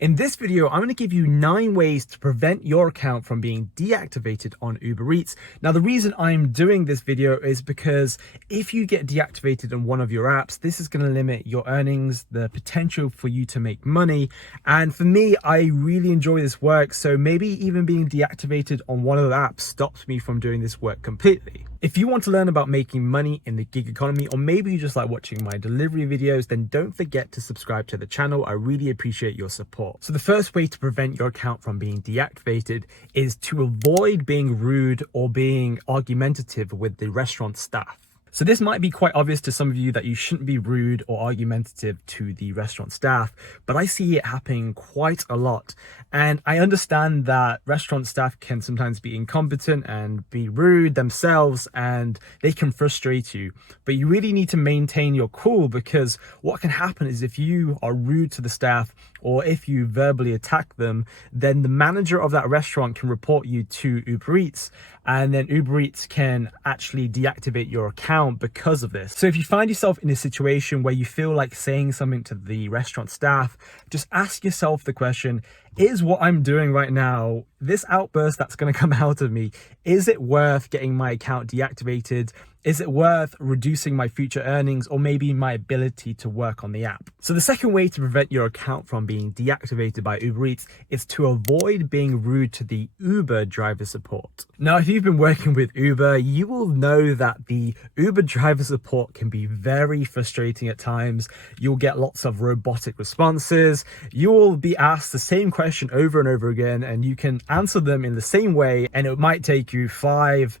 In this video, I'm going to give you 9 ways to prevent your account from being deactivated on Uber Eats. Now, the reason I'm doing this video is because if you get deactivated on one of your apps, this is going to limit your earnings, the potential for you to make money. And for me, I really enjoy this work. So maybe even being deactivated on one of the apps stops me from doing this work completely. If you want to learn about making money in the gig economy, or maybe you just like watching my delivery videos, then don't forget to subscribe to the channel. I really appreciate your support. So the first way to prevent your account from being deactivated is to avoid being rude or being argumentative with the restaurant staff. So this might be quite obvious to some of you that you shouldn't be rude or argumentative to the restaurant staff, but I see it happening quite a lot. And I understand that restaurant staff can sometimes be incompetent and be rude themselves, and they can frustrate you. But you really need to maintain your cool, because what can happen is if you are rude to the staff or if you verbally attack them, then the manager of that restaurant can report you to Uber Eats, and then Uber Eats can actually deactivate your account because of this. So if you find yourself in a situation where you feel like saying something to the restaurant staff, just ask yourself the question, is what I'm doing right now, this outburst that's going to come out of me, is it worth getting my account deactivated? Is it worth reducing my future earnings or maybe my ability to work on the app? So the second way to prevent your account from being deactivated by Uber Eats is to avoid being rude to the Uber driver support. Now, if you've been working with Uber, you will know that the Uber driver support can be very frustrating at times. You'll get lots of robotic responses. You will be asked the same question over and over again, and you can answer them in the same way, and it might take you 5-6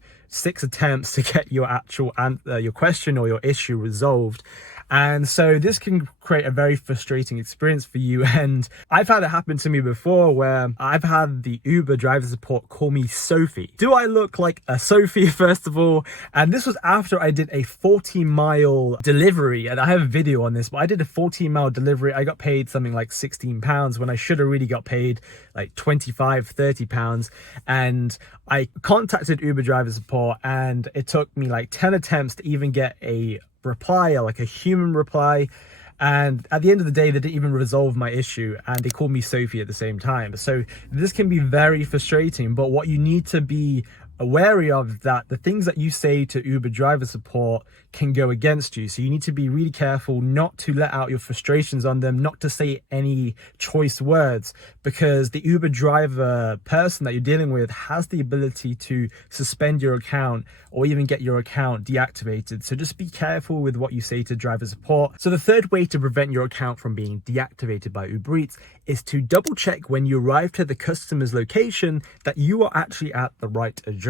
attempts to get your actual your question or your issue resolved. And so this can create a very frustrating experience for you. And I've had it happen to me before where I've had the Uber driver support call me Sophie. Do I look like a Sophie, first of all? And this was after I did a 40-mile delivery, and I have a video on this, but I did a 40-mile delivery. I got paid something like £16 when I should have really got paid like £25-30. And I contacted Uber driver support, and it took me like 10 attempts to even get a reply, or like a human reply. And at the end of the day, they didn't even resolve my issue, and they called me Sophie at the same time. So this can be very frustrating, but what you need to be wary of that the things that you say to Uber driver support can go against you. So you need to be really careful not to let out your frustrations on them, not to say any choice words, because the Uber driver person that you're dealing with has the ability to suspend your account or even get your account deactivated. So just be careful with what you say to driver support. So the third way to prevent your account from being deactivated by Uber Eats is to double check when you arrive to the customer's location that you are actually at the right address.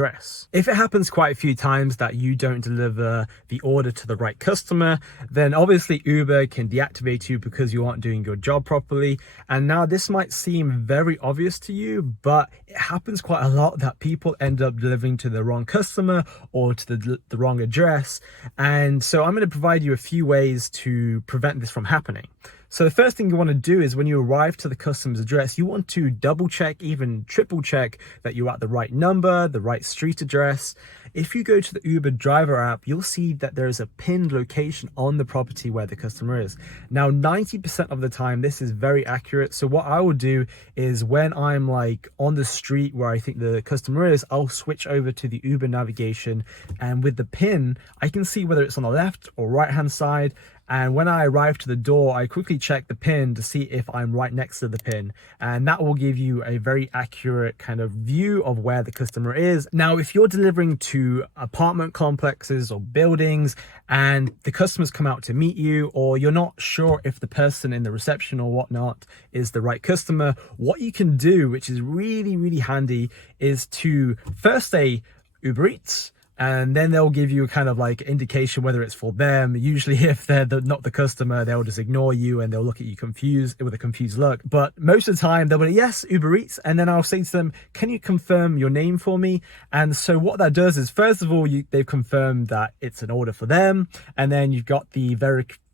If it happens quite a few times that you don't deliver the order to the right customer, then obviously Uber can deactivate you because you aren't doing your job properly. And now this might seem very obvious to you, but it happens quite a lot that people end up delivering to the wrong customer or to the wrong address. And so I'm going to provide you a few ways to prevent this from happening. So the first thing you want to do is when you arrive to the customer's address, you want to double check, even triple check that you're at the right number, the right street address. If you go to the Uber driver app, you'll see that there's a pinned location on the property where the customer is. Now, 90% of the time, this is very accurate. So what I will do is when I'm like on the street where I think the customer is, I'll switch over to the Uber navigation, and with the pin, I can see whether it's on the left or right hand side. And when I arrive to the door, I quickly check the pin to see if I'm right next to the pin. And that will give you a very accurate kind of view of where the customer is. Now, if you're delivering to apartment complexes or buildings and the customers come out to meet you, or you're not sure if the person in the reception or whatnot is the right customer, what you can do, which is really, really handy, is to first say Uber Eats, and then they'll give you a kind of like indication whether it's for them. Usually if they're not the customer, they'll just ignore you and they'll look at you confused with a confused look. But most of the time they'll be, yes, Uber Eats. And then I'll say to them, can you confirm your name for me? And so what that does is, first of all, they've confirmed that it's an order for them. And then you've got the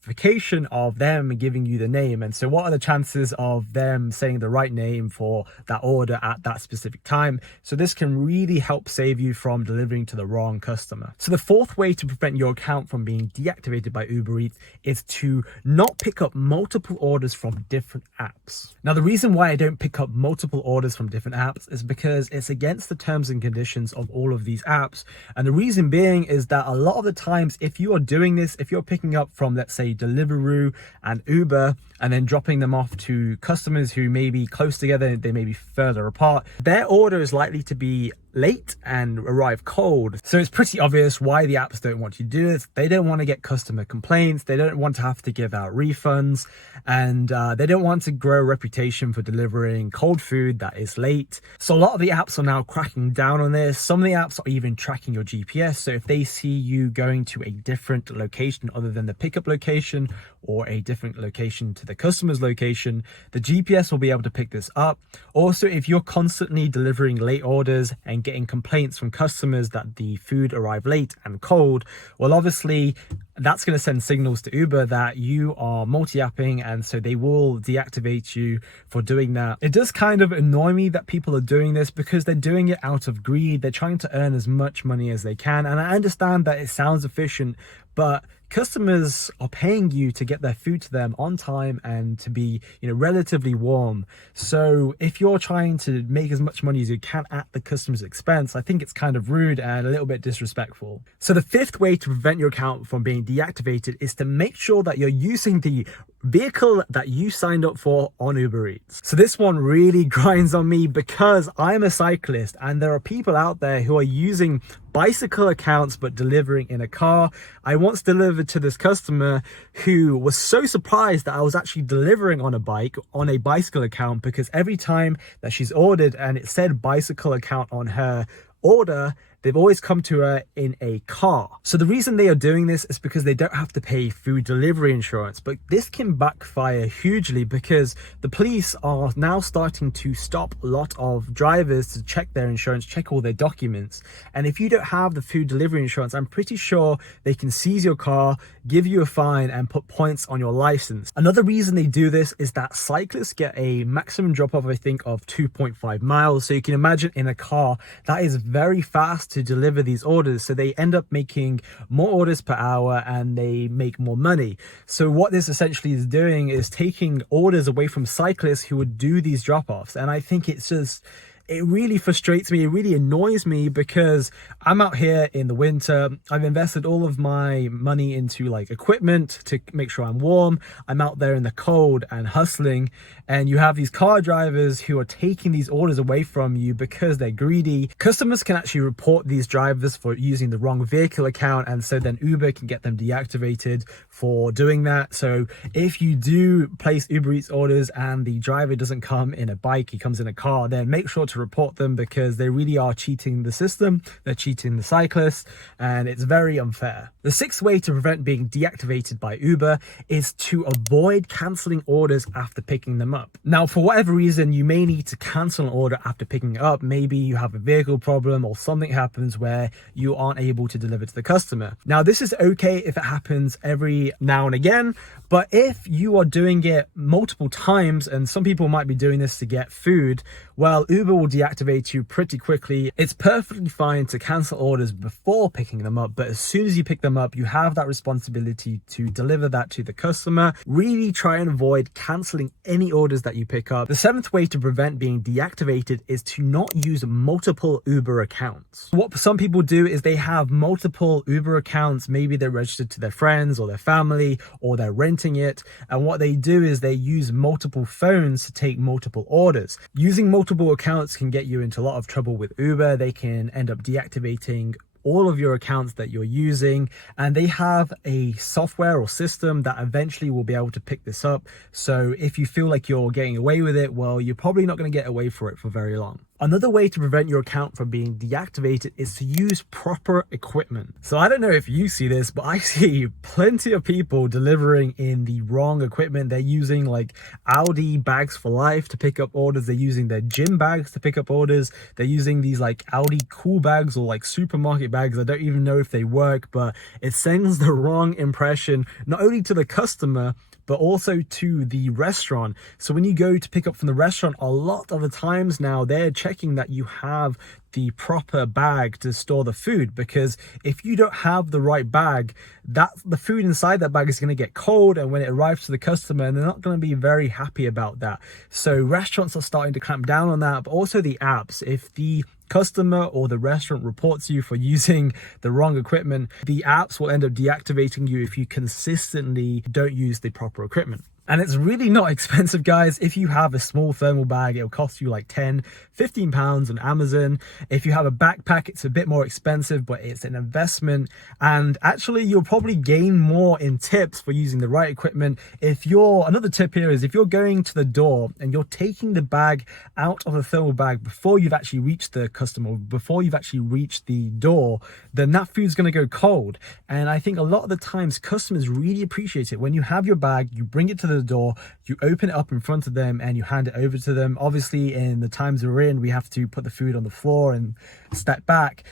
verification of them giving you the name. And so what are the chances of them saying the right name for that order at that specific time? So this can really help save you from delivering to the wrong customer. So the fourth way to prevent your account from being deactivated by Uber Eats is to not pick up multiple orders from different apps. Now, the reason why I don't pick up multiple orders from different apps is because it's against the terms and conditions of all of these apps. And the reason being is that a lot of the times, if you are doing this, if you're picking up from, let's say, Deliveroo and Uber, and then dropping them off to customers who may be close together, they may be further apart, their order is likely to be late and arrive cold. So it's pretty obvious why the apps don't want you to do this. They don't want to get customer complaints, they don't want to have to give out refunds, and they don't want to grow a reputation for delivering cold food that is late. So a lot of the apps are now cracking down on this. Some of the apps are even tracking your GPS, so if they see you going to a different location other than the pickup location, or a different location to the customer's location, the GPS will be able to pick this up. Also, if you're constantly delivering late orders and getting complaints from customers that the food arrived late and cold, well, obviously that's going to send signals to Uber that you are multi-apping, and so they will deactivate you for doing that. It does kind of annoy me that people are doing this because they're doing it out of greed. They're trying to earn as much money as they can, and I understand that it sounds efficient, but customers are paying you to get their food to them on time and to be, relatively warm. So if you're trying to make as much money as you can at the customer's expense, I think it's kind of rude and a little bit disrespectful. So the fifth way to prevent your account from being deactivated is to make sure that you're using the vehicle that you signed up for on Uber Eats. So this one really grinds on me because I'm a cyclist and there are people out there who are using bicycle accounts but delivering in a car. I once delivered to this customer who was so surprised that I was actually delivering on a bike on a bicycle account, because every time that she's ordered and it said bicycle account on her order, they've always come to her in a car. So the reason they are doing this is because they don't have to pay food delivery insurance, but this can backfire hugely because the police are now starting to stop a lot of drivers to check their insurance, check all their documents. And if you don't have the food delivery insurance, I'm pretty sure they can seize your car, give you a fine, and put points on your license. Another reason they do this is that cyclists get a maximum drop off, I think, of 2.5 miles. So you can imagine in a car, that is very fast to deliver these orders, so they end up making more orders per hour and they make more money. So what this essentially is doing is taking orders away from cyclists who would do these drop-offs, and I think it really frustrates me, it really annoys me, because I'm out here in the winter, I've invested all of my money into like equipment to make sure I'm warm, I'm out there in the cold and hustling, and you have these car drivers who are taking these orders away from you because they're greedy. Customers can actually report these drivers for using the wrong vehicle account, and so then Uber can get them deactivated for doing that. So if you do place Uber Eats orders and the driver doesn't come in a bike, he comes in a car, then make sure to report them, because they really are cheating the system, they're cheating the cyclists, and it's very unfair. The sixth way to prevent being deactivated by Uber is to avoid cancelling orders after picking them up. Now, for whatever reason, you may need to cancel an order after picking it up. Maybe you have a vehicle problem or something happens where you aren't able to deliver to the customer. Now, this is okay if it happens every now and again, but if you are doing it multiple times, and some people might be doing this to get food, well, Uber will deactivate you pretty quickly. It's perfectly fine to cancel orders before picking them up, but as soon as you pick them up, you have that responsibility to deliver that to the customer. Really try and avoid canceling any orders that you pick up. The seventh way to prevent being deactivated is to not use multiple Uber accounts. What some people do is they have multiple Uber accounts. Maybe they're registered to their friends or their family, or they're renting it, and what they do is they use multiple phones to take multiple orders. Using multiple accounts can get you into a lot of trouble with Uber. They can end up deactivating all of your accounts that you're using, and they have a software or system that eventually will be able to pick this up. So if you feel like you're getting away with it, well, you're probably not going to get away for it for very long. Another way to prevent your account from being deactivated is to use proper equipment. So I don't know if you see this, but I see plenty of people delivering in the wrong equipment. They're using like Audi bags for life to pick up orders. They're using their gym bags to pick up orders. They're using these like Audi cool bags or like supermarket bags. I don't even know if they work, but it sends the wrong impression, not only to the customer, but also to the restaurant. So when you go to pick up from the restaurant, a lot of the times now they're checking that you have the proper bag to store the food, because if you don't have the right bag, that the food inside that bag is going to get cold, and when it arrives to the customer, they're not going to be very happy about that. So restaurants are starting to clamp down on that, but also the apps. If the customer or the restaurant reports you for using the wrong equipment, the apps will end up deactivating you if you consistently don't use the proper equipment. And it's really not expensive, guys. If you have a small thermal bag, it'll cost you like 10-15 pounds on Amazon. If you have a backpack, it's a bit more expensive, but it's an investment. And actually, you'll probably gain more in tips for using the right equipment. Another tip here is if you're going to the door and you're taking the bag out of the thermal bag before you've actually reached the customer, before you've actually reached the door, then that food's going to go cold. And I think a lot of the times customers really appreciate it. When you have your bag, you bring it to the door, you open it up in front of them and you hand it over to them. Obviously, in the times we're in, we have to put the food on the floor and step back,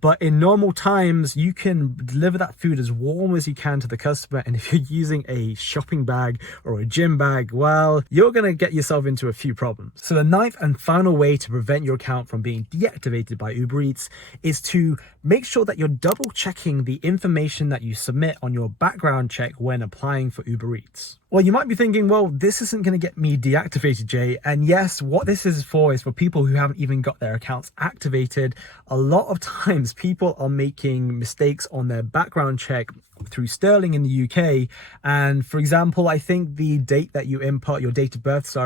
but in normal times you can deliver that food as warm as you can to the customer. And if you're using a shopping bag or a gym bag, well, you're going to get yourself into a few problems. So the ninth and final way to prevent your account from being deactivated by Uber Eats is to make sure that you're double checking the information that you submit on your background check when applying for Uber Eats. Well, you might be thinking, well, this isn't going to get me deactivated, Jay. And yes, what this is for people who haven't even got their accounts activated. A lot of times people are making mistakes on their background check through Sterling in the UK. And for example, I think the date that you input, your date of birth,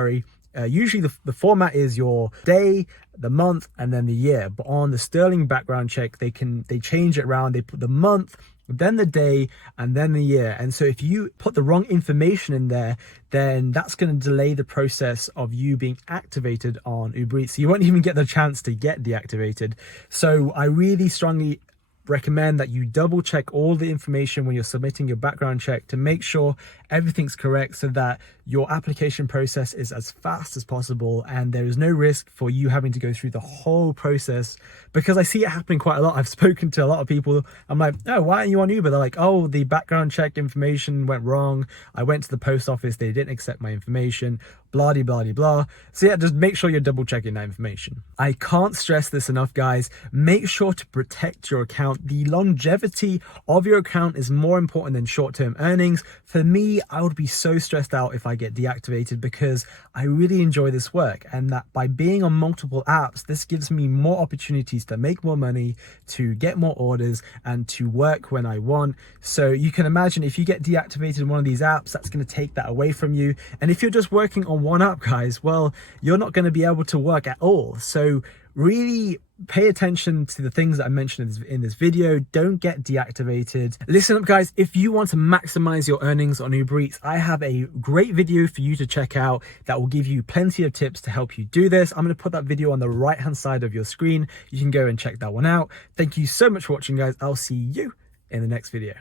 usually the format is your day, the month, and then the year. But on the Sterling background check, they change it around. They put the month, then the day, and then the year. And so if you put the wrong information in there, then that's going to delay the process of you being activated on Uber Eats. So you won't even get the chance to get deactivated. So I really strongly recommend that you double check all the information when you're submitting your background check to make sure everything's correct, so that your application process is as fast as possible and there is no risk for you having to go through the whole process, because I see it happening quite a lot. I've spoken to a lot of people. I'm like, oh, why aren't you on Uber? They're like, oh, the background check information went wrong. I went to the post office, they didn't accept my information, blah de blah de blah. So yeah, just make sure you're double checking that information. I can't stress this enough, guys. Make sure to protect your account. The longevity of your account is more important than short-term earnings. For me, I would be so stressed out if I get deactivated, because I really enjoy this work, and that by being on multiple apps, this gives me more opportunities to make more money, to get more orders, and to work when I want. So you can imagine if you get deactivated in one of these apps, that's going to take that away from you. And if you're just working on one app, guys, well, you're not going to be able to work at all. So really pay attention to the things that I mentioned in this video. Don't get deactivated. Listen up, guys. If you want to maximize your earnings on Uber Eats, I have a great video for you to check out that will give you plenty of tips to help you do this. I'm going to put that video on the right hand side of your screen. You can go and check that one out. Thank you so much for watching, guys. I'll see you in the next video.